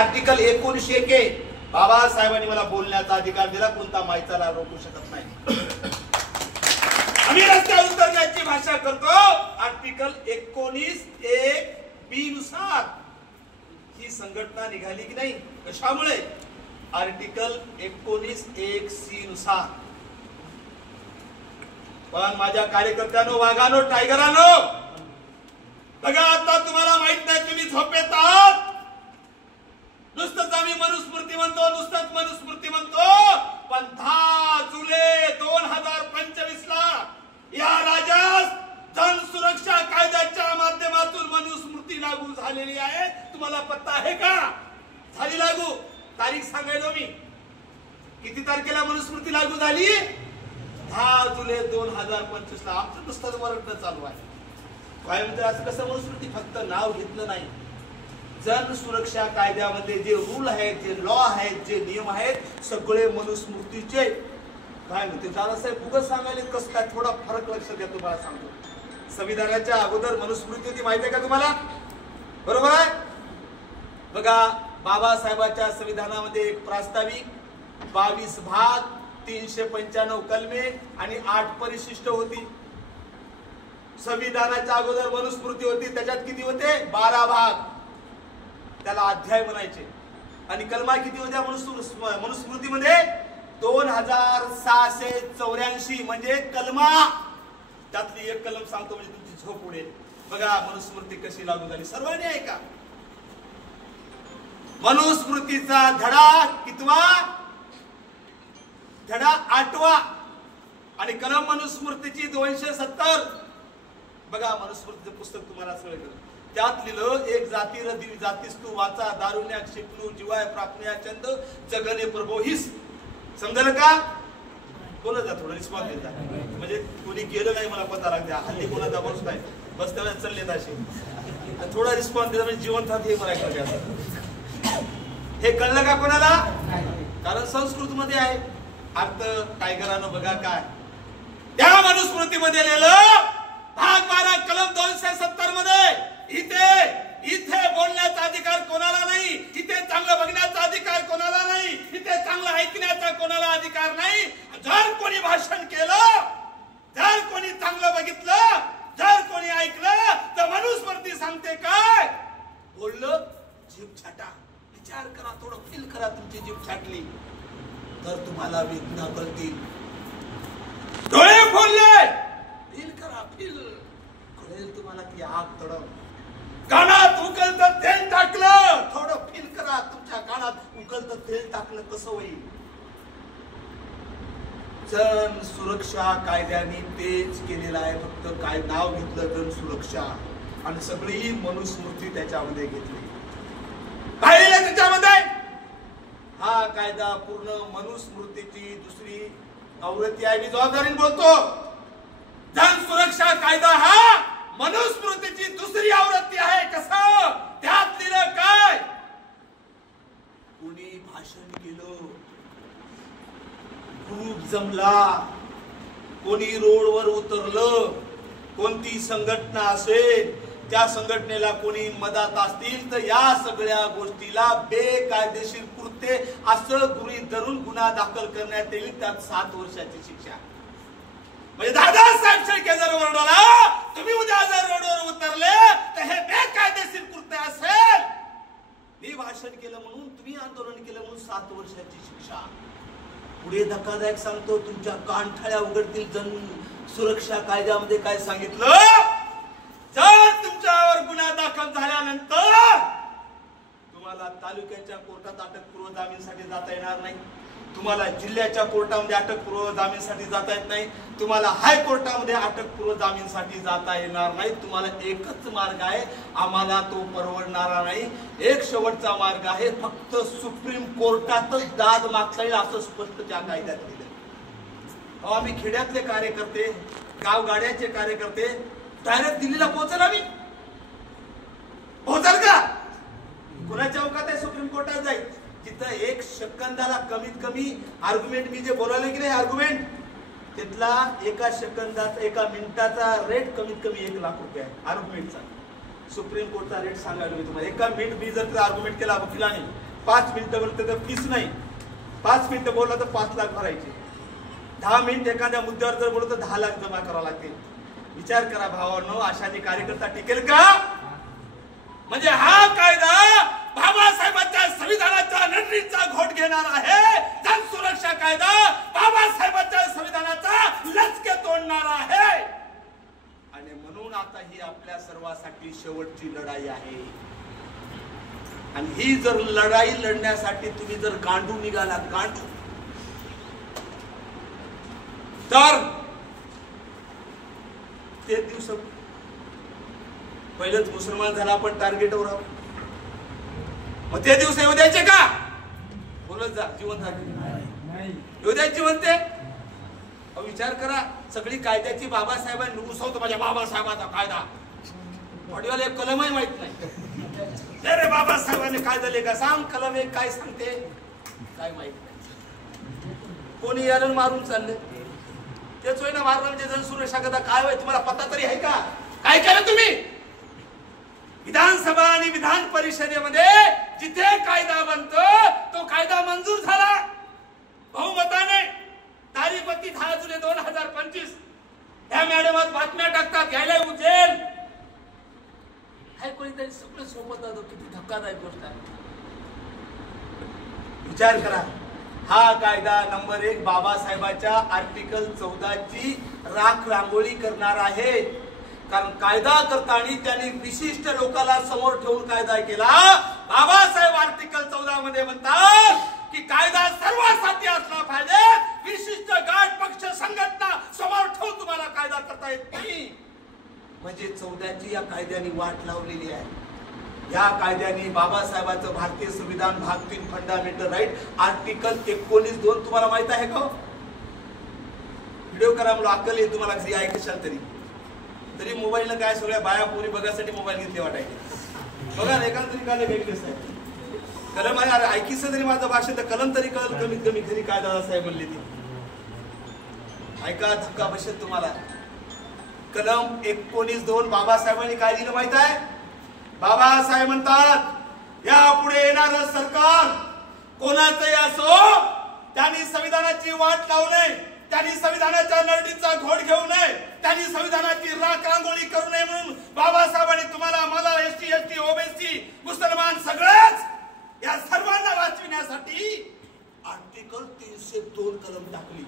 Article 1901 बाबासाहेबांनी मला बोलण्याचा अधिकार दिला, कोणता मायचाला रोखू शकत नाही। आम्ही रस्त्यावर उतरण्याची भाषा करतो। आर्टिकल 19(1)(b) नुसार ही संघटना निघाली की नाही, कशामुळे? आर्टिकल 19(1)(c) नुसार। पण माझ्या कार्यकर्त्यांनो, वाघानो, टायगरांनो, बघा आता तुम्हाला माहित नाही, तुम्ही झोपेत आहात। नुसतंच आम्ही मनुस्मृती म्हणतो, नुसतंच मनुस्मृती म्हणतो, पण 10 जुलै 2025 ला या राज्यात जन सुरक्षा कायद्याच्या माध्यमातून मनुस्मृती लागू झालेली आहे। तुम्हाला पत्ता आहे का? झाली लागू? तारीख सांगायलो मी, किती तारखेला मनुस्मृती लागू झाली? 10 जुलै 2025 ला। आमचं नुसतंच वरडणं चालू आहे। काय म्हणते असं कसं मनुस्मृती? फक्त नाव घेतलं नाही, जन सुरक्षा कायद्यामध्ये जे रूल आहेत, जे लॉ आहेत, जे नियम आहेत, सगळे मनुस्मृतीचे। काय म्हणते दादासाहेब उगाच सांगायला कसं काय? थोडा फरक लक्षात घ्या, तुम्हाला सांगतो। संविधानाच्या अगोदर मनुस्मृती होती, माहिती आहे का तुम्हाला? बरोबर आहे? बघा, बाबासाहेबांच्या संविधानामध्ये एक प्रास्ताविक, 22 भाग, 395 कलमे आणि 8 परिशिष्ट होती। संविधानाच्या अगोदर मनुस्मृती होती, त्याच्यात किती होते? 12 भाग, त्याला अध्याय म्हणायचे। आणि कलमा किती होत्या मनुस्मृतीमध्ये? 2684 म्हणजे कलमा। त्यातली एक कलम सांगतो म्हणजे तुमची झोप उडेल। बघा मनुस्मृती कशी लागू झाली, सर्वांनी ऐका। मनुस्मृतीचा धडा कितवा? धडा 8वा आणि कलम मनुस्मृतीची 270। बघा मनुस्मृतीचं पुस्तक तुम्हाला सगळं कळलं। त्यात लिहिलं, एक जाती रदी जातीस तू वाचा, दारुण्या क्षिपणू जीवाय प्राप्न्या चंद जगने प्रभोहिस। समजलं का? बोलत जा, थोडं रिस्पॉन्स देता, म्हणजे कोणी गेलं नाही मला पता लागते। हल्ली कोणाचा बस नाही, बस त्यावेळेस चालले असे थोडा रिस्पॉन्स देता म्हणजे जीवन साथी हे मला हे कळलं का कोणाला? कारण संस्कृत मध्ये आहे अर्थ। टायगरानं बघा काय त्या मनुस्मृतीमध्ये लिहिलं, भाग 12 कलम 270 मध्ये, इथे बोलण्याचा अधिकार कोणाला नाही, इथे चांगलं बघण्याचा अधिकार कोणाला नाही, इथे चांगलं ऐकण्याचा कोणाला अधिकार नाही। जर कोणी भाषण केलं, जर कोणी चांगलं बघितलं, जर कोणी ऐकलं, तर मनुस्मृती सांगते काय? बोललं जीभ छाटा। विचार करा, थोडं फील करा, तुमची जीभ छाटली तर तुम्हाला वेदना कळतील। डोळे फोडले, फील करा, फील कळेल तुम्हाला ती आग तडप। कानात उकळतं तेल टाकलं, थोडं फील करा, तुमच्या कानात उकळतं तेल टाकलं कसं होईल? जन सुरक्षा कायद्याने तेच केलेलं आहे, फक्त काय नाव घेतलं जन सुरक्षा, आणि सगळी मनुस्मृती त्याच्यामध्ये घेतली। काय त्याच्यामध्ये? हा कायदा पूर्ण मनुस्मृतीची दुसरी आवृत्ती आहे। मी जबाबदारीने बोलतो, जन सुरक्षा कायदा हा मनुस्मृतीची दुसरी आवृत्ती आहे। कसं? त्यात लिहिलं काय? कोणी भाषण केलं, ग्रुप जमला, कोणी रोडवर उतरलं, कोणती संघटना असेल, त्या संघटनेला कोणी मदत असतील, तर या सगळ्या गोष्टीला बेकायदेशीर कृत्य असं गृहीत धरून गुन्हा दाखल करण्यात येईल। त्यात 7 वर्षाची शिक्षा। म्हणजे दादासाहेब शेळके जर ओरडला, तुम्ही उद्या जर रोडवर उतरले, तर हे बेकायदेशीर कृत्य असेल। मी भाषण केलं म्हणून, तुम्ही आंदोलन केलं म्हणून 7 वर्षाची शिक्षा। पुढे धक्कादायक सांगतो, तुमच्या कानठाळ्या उघडतील। जन सुरक्षा कायद्यामध्ये काय सांगितलं? जर तुमच्यावर गुन्हा दाखल झाल्यानंतर तुम्हाला तालुक्याच्या कोर्टात अटकपूर्व जामीनसाठी जाता येणार नाही, तुम्हाला जिल्ह्याच्या कोर्टामध्ये अटकपूर्व जामीनसाठी जाता येत नाही, तुम्हाला हायकोर्टामध्ये अटकपूर्व जामीनसाठी जाता येणार नाही। तुम्हाला एकच मार्ग आहे, आम्हाला तो परवडणारा नाही, एक शेवटचा मार्ग आहे, फक्त सुप्रीम कोर्टातच दाद मागता येईल, असं स्पष्ट त्या कायद्यात लिहिलं। आम्ही खेड्यातले कार्यकर्ते, गावगाड्याचे कार्यकर्ते डायरेक्ट दिल्लीला पोहोचल, आम्ही पोहोचाल का? कुणाच्या चौकात आहे? सुप्रीम कोर्टात जाईल, तिथं 1 सेकंदाला कमीत कमी आर्ग्युमेंट, मी जे बोलायला की नाही आर्ग्युमेंट, तिथला 1 सेकंदाचा 1 मिनिटाचा रेट कमीत कमी 1 लाख रुपये आहे आर्ग्युमेंटचा। सुप्रीम कोर्टचा रेट सांगायला मी तुम्हाला। 1 मिनिट मी जर आर्ग्युमेंट केला वकिलाने, 5 मिनिटं बोलते तर फीस नाही, 5 मिनिटं बोलला तर 5 लाख भरायचे, 10 मिनिट एखाद्या मुद्द्यावर जर बोललो तर 10 लाख जमा करावं लागते. विचार करा भावांनो, अशाने कार्यकर्ता टिकेल का? म्हणजे हा कायदा बाबासाहेबांच्या संविधानाच्या नडणीचा घोट घेणार आहे. जन सुरक्षा कायदा बाबासाहेबांच्या संविधानाचा लचके तोडणार आहे. आणि म्हणून आता ही आपल्या सर्वांसाठी शेवटची लढाई आहे. आणि ही जर लढाई लढण्यासाठी तुम्ही जर गांडू निघालात, गांडू, तर ते दिवस पहिलेच मुसलमान झाला, आपण टार्गेटवर आहोत. मग ते दिवस येऊ द्यायचे का? बोलत जा, जिवंत येऊ द्यायचे जिवंत ते. विचार करा, सगळी कायद्याची बाबासाहेबांनी उसवतो, माझ्या बाबासाहेबांचा कायदा, ऑडिओला एक कलमही माहित नाही. अरे बाबासाहेबांनी कायदा लिहिला, सांग कलम एक काय सांगते, काय माहित नाही. कोणी याला मारून चालले, तेच होय ना मारणं म्हणजे जनसुरक्षा कायदा काय होय, तुम्हाला पत्ता तरी आहे का? काय केलं तुम्ही? विधानसभा आणि विधान परिषदेमध्ये जिथे कायदा बनतो तो कायदा मंजूर झाला बहुमताने. तारीख होती 10 जुलै 2025. या मॅडमात बातम्या टाकतात, घ्यायला उजेल. कोणीतरी सगळं सोबत आलं, किती धक्कादायक गोष्ट आहे. विचार करा, हा कायदा नंबर 1 बाबासाहेबांच्या आर्टिकल 14 ची राख रांगोळी करणार आहे. कारण कायदा करताना त्यांनी विशिष्ट लोकांना समोर ठेवून कायदा केला. बाबासाहेब आर्टिकल 14 मध्ये म्हणतात की कायदा सर्वांसाठी असला पाहिजे, विशिष्ट गट पक्ष संघटना समोर ठेवून तुम्हाला कायदा करता येत नाही. म्हणजे 14 ची या कायद्याने वाट लावलेली आहे. या कायद्याने बाबासाहेबांचं भारतीय संविधान भाग 3 फंडामेंटल राईट आर्टिकल 19(2) तुम्हाला माहित आहे का? व्हिडिओ करा, मला अक्कल येईल तुम्हाला घरी ऐकशाल तरी मोबाईलला काय सगळ्या बाया पोरी बघायसाठी मोबाईल घेतले वाटायचे. बघा एखाद तरी काय वेगळेच आहे. कलम आहे, अरे ऐकीचं तरी माझं भाषण तर कलम तरी कळलं कमीत कमी घरी काय दादासाहेब म्हणले ती ऐका, धक्का बसेल तुम्हाला. कलम 19(2) बाबासाहेबांनी काय दिलं माहित आहे? बाबासाहेब म्हणतात, यापुढे येणारं सरकार कोणाचंही असो, त्यांनी संविधानाची वाट लावू नये, त्यांनी संविधानाच्या नरडीचा घोट घेऊ नये, त्यांनी संविधानाची राख रांगोळी करू नये. म्हणून बाबासाहेबांनी तुम्हाला, मला, एसटी, ओबीसी, मुसलमान सगळेच या सर्वांना वाचविण्यासाठी आर्टिकल 302 कलम टाकली.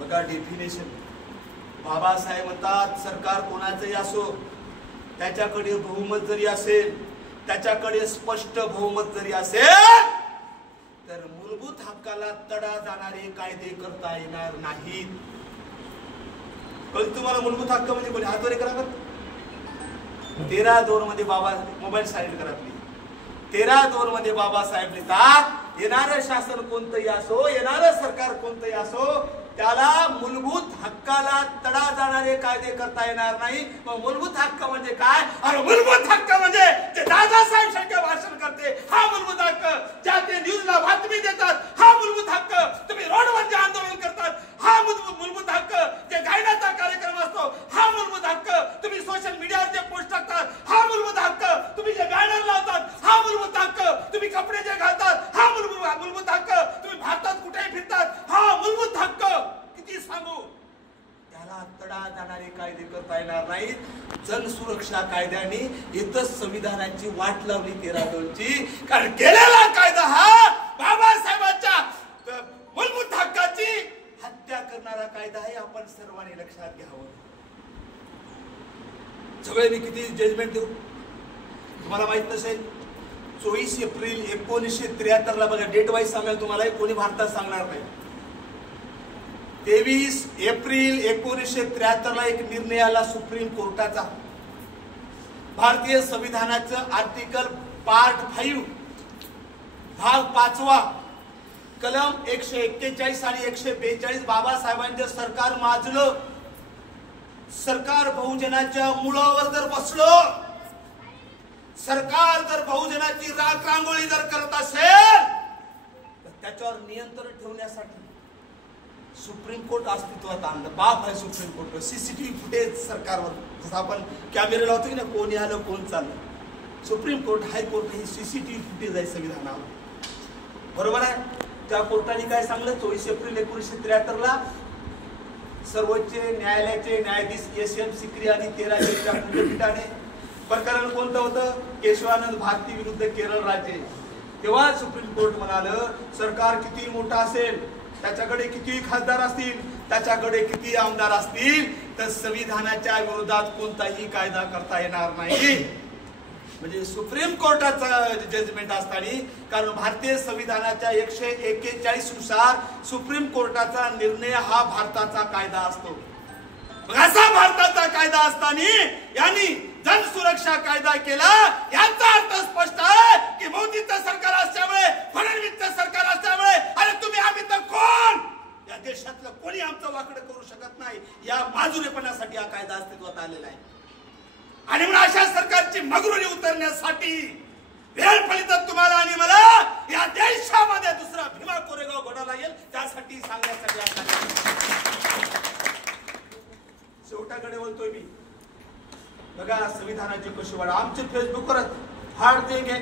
बघा डेफिनेशन. बाबासाहेब म्हणतात, सरकार कोणाचंही असो, त्याच्याकडे बहुमत जरी असेल, त्याच्याकडे स्पष्ट बहुमत जरी असेल, तर मूलभूत हक्काला तडा जाणारे कायदे करता येणार नाहीत. पण तुम्हाला मूलभूत हक्क म्हणजे कोणी हातवरे करा बरं. 13(2) मध्ये बाबा, मोबाईल सायलेंट करा प्लीज. 13(2) मध्ये बाबासाहेब लिहितात, येणारं शासन कोणतंही असो, येणारं सरकार कोणतंही असो, त्याला मूलभूत हक्काला तडा जाणारे कायदे करता येणार नाही. मग मूलभूत हक्क म्हणजे काय? अरे मूलभूत हक्क म्हणजे जे दादासाहेब शेळके भाषण करते हा मूलभूत हक्क, ज्या ते न्यूजला बातमी देतात हा मूलभूत हक्क, तुम्ही रोडवर जे आंदोलन करतात हा मूलभूत हक्क, जे गायनाचा कार्यक्रम असतो हा मूलभूत हक्क, तुम्ही सोशल मीडियावर जे पोस्ट टाकतात हा मूलभूत हक्क, तुम्ही जे बॅनर लावतात हा मूलभूत हक्क, तुम्ही कपडे जे घालतात हा मूलभूत हक्क, तुम्ही भारतात कुठेही फिरतात हा मूलभूत हक्क. किती सांगू, त्याला तडा जाणारे कायदे करता येणार नाहीत. जनसुरक्षा कायद्याने इथंच संविधानाची वाट लावली 13(2) ची. कारण केलेला कायदा हा बाबासाहेबांच्या मूलभूत हक्काची हत्या करणारा कायदा आहे. आपण सर्वांनी लक्षात घ्यावं. सगळे मी किती जजमेंट देऊ तुम्हाला माहित नसेल. 24 एप्रिल 1973 ला बघा, डेट वाईज सांगाल तुम्हाला, कोणी भारतात सांगणार नाही. 23 एप्रिल 1973 ला एक निर्णय आला सुप्रीम कोर्टाचा. भारतीय संविधानाचं आर्टिकल पार्ट 5 भाग 5 कलम 141 आणि 142 बाबासाहेबांचं सरकार माजलं. सरकार बहुजनाच्या मुळावर जर बसलं, सरकार जर बहुजनाची राख रांगोळी जर करत असेल, तर त्याच्यावर नियंत्रण ठेवण्यासाठी सुप्रीम कोर्ट अस्तित्वात आणलं. बाप आहे सुप्रीम कोर्ट. सीसीटीव्ही फुटेज सरकारवर, जसं आपण कॅमेरे लावतो की ना, कोणी आलं कोण चाललं. सुप्रीम कोर्ट, हायकोर्ट ही सीसीटीव्ही फुटेज आहे संविधानावर, बरोबर आहे. त्या कोर्टाने काय सांगलं, 24 एप्रिल 1973 सर्वोच्च न्यायालयाचे न्यायाधीश SM सिकरी आणि 13 जणांच्या खंडपीठाने, प्रकरण कोणतं होतं, केशवानंद भारती विरुद्ध केरळ राज्य. तेव्हा सुप्रीम कोर्ट म्हणालं, सरकार किती मोठा असेल, त्याच्याकडे किती खासदार असतील, त्याच्याकडे किती आमदार असतील, तर संविधानाच्या विरोधात कोणताही कायदा करता येणार नाही. म्हणजे सुप्रीम कोर्टाचा जजमेंट असताना, कारण भारतीय संविधानाच्या 141 नुसार सुप्रीम कोर्टाचा निर्णय हा भारताचा कायदा असतो. असा भारताचा कायदा असताना यांनी जन सुरक्षा कायदा केला. याचा अर्थ स्पष्ट आहे की मोदीचं सरकार असल्यामुळे, फडणवीसचं सरकार असल्यामुळे, अरे तुम्ही आम्ही तर कोण, या देशातलं कोणी आमचं वाकडं करू शकत नाही, या बाजूनेपणासाठी हा कायदा अस्तित्वात आलेला आहे. आणि म्हणून अशा सरकारची मगरुरी उतरण्यासाठी वेळ फलितच तुम्हाला आणि मला या देशामध्ये दुसरा भीमा कोरेगाव घडवला येईल, त्यासाठी सांगण्यासाठी शेवटाकडे बोलतोय मी. बघा संविधानाची कशी वाढ, आमचे फेसबुकवर फाड देंगे